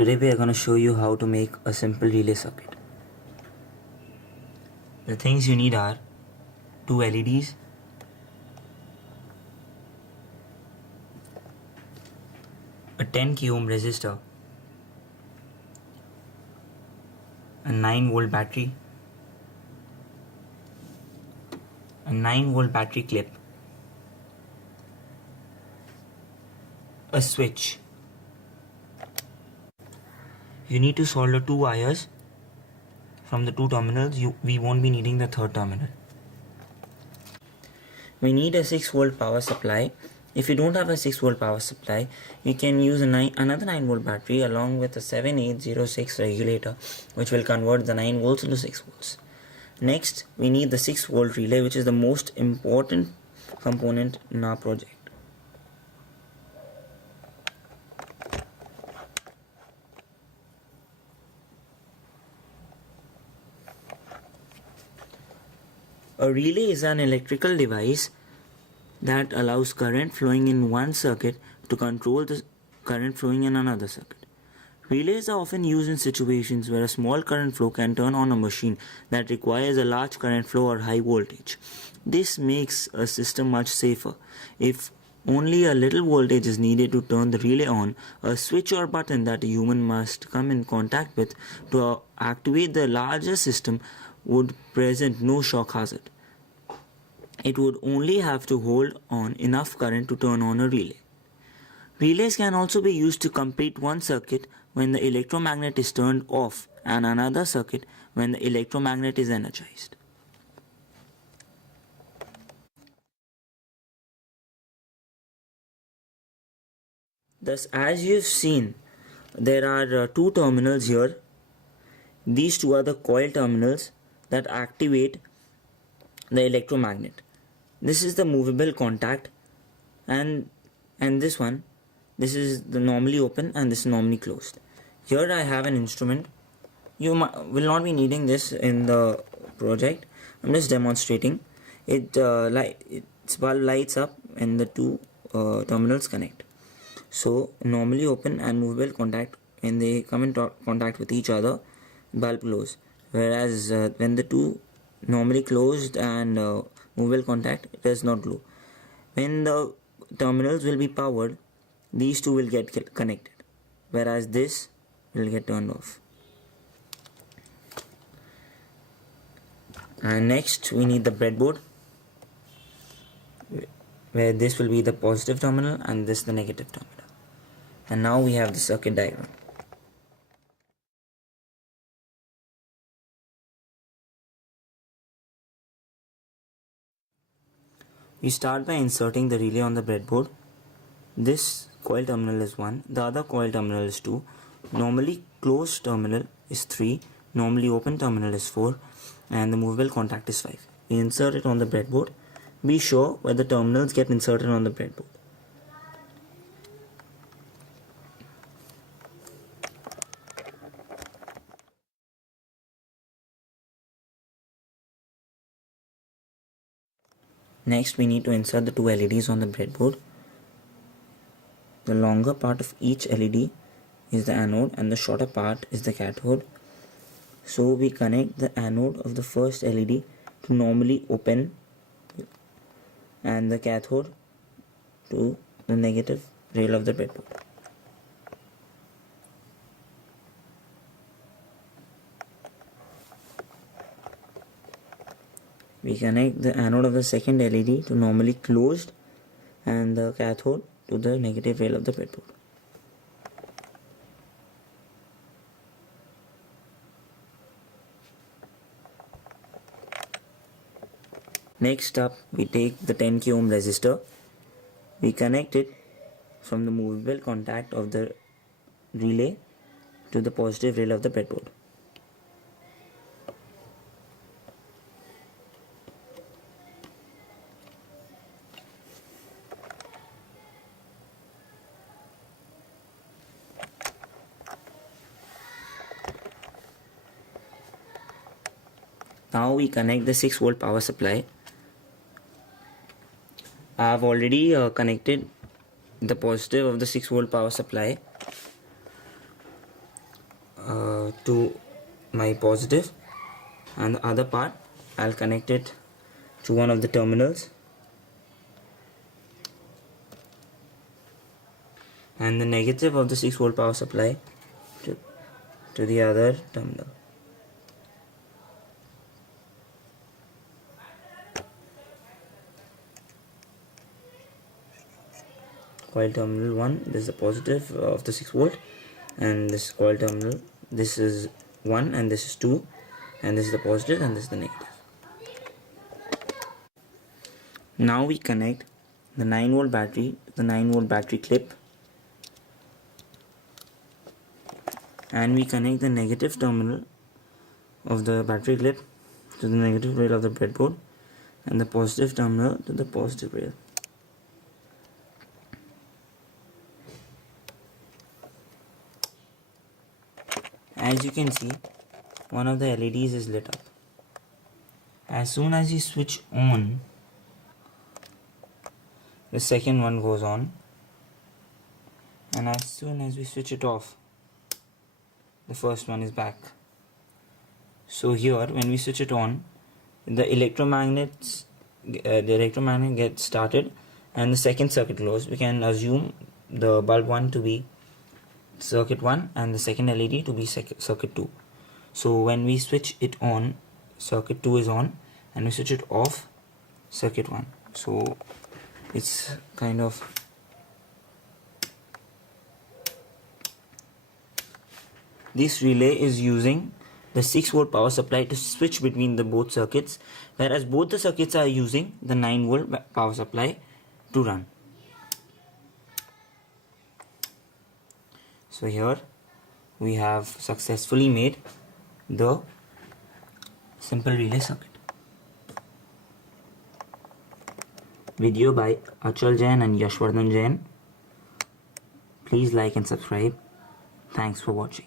Today we are going to show you how to make a simple relay circuit. The things you need are two LEDs, a 10 k ohm resistor, a 9-volt battery, a 9-volt battery clip, a switch. You need to solder two wires from the two terminals. We won't be needing the third terminal. We need a 6-volt power supply. If you don't have a 6-volt power supply, you can use another 9-volt battery along with a 7806 regulator, which will convert the 9 volts into 6 volts. Next, we need the 6-volt relay, which is the most important component in our project. A relay is an electrical device that allows current flowing in one circuit to control the current flowing in another circuit. Relays are often used in situations where a small current flow can turn on a machine that requires a large current flow or high voltage. This makes a system much safer. If only a little voltage is needed to turn the relay on, a switch or button that a human must come in contact with to activate the larger system would present no shock hazard. It would only have to hold on enough current to turn on a relay. Relays can also be used to complete one circuit when the electromagnet is turned off and another circuit when the electromagnet is energized. Thus, as you've seen, there are two terminals here. These two are the coil terminals that activate the electromagnet. This is the movable contact, and this one, this is the normally open and this is normally closed. Here I have an instrument. You will not be needing this in the project. I'm just demonstrating. Its bulb lights up when the two terminals connect. So normally open and movable contact, when they come in contact with each other, bulb glows. Whereas when the two normally closed and movable contact, it does not glow. When the terminals will be powered, these two will get connected, whereas this will get turned off. And next we need the breadboard, where this will be the positive terminal and this the negative terminal. And now we have the circuit diagram. We start by inserting the relay on the breadboard. This coil terminal is 1, the other coil terminal is 2, normally closed terminal is 3, normally open terminal is 4, and the movable contact is 5. We insert it on the breadboard. Be sure where the terminals get inserted on the breadboard. Next, we need to insert the two LEDs on the breadboard. The longer part of each LED is the anode and the shorter part is the cathode. So we connect the anode of the first LED to normally open and the cathode to the negative rail of the breadboard. We connect the anode of the second LED to normally closed and the cathode to the negative rail of the breadboard. Next up, we take the 10 k ohm resistor. We connect it from the movable contact of the relay to the positive rail of the breadboard. Now we connect the 6-volt power supply. I have already connected the positive of the 6-volt power supply to my positive, and the other part I'll connect it to one of the terminals, and the negative of the 6 volt power supply to the other terminal. Coil terminal 1, this is the positive of the 6 volt, and this coil terminal, this is 1 and this is 2, and this is the positive and this is the negative. Now we connect the 9 volt battery to the 9 volt battery clip, and we connect the negative terminal of the battery clip to the negative rail of the breadboard, and the positive terminal to the positive rail. As you can see, one of the LEDs is lit up. As soon as you switch on, the second one goes on, and as soon as we switch it off, the first one is back. So here, when we switch it on, the electromagnet gets started and the second circuit glows. We can assume the bulb 1 to be circuit 1 and the second LED to be circuit 2. So when we switch it on, circuit 2 is on, and we switch it off, circuit 1. So it's kind of this relay is using the 6 volt power supply to switch between the both circuits, whereas both the circuits are using the 9 volt power supply to run. So here we have successfully made the simple relay circuit. Video by Achal Jain and Yashwardhan Jain. Please like and subscribe. Thanks for watching.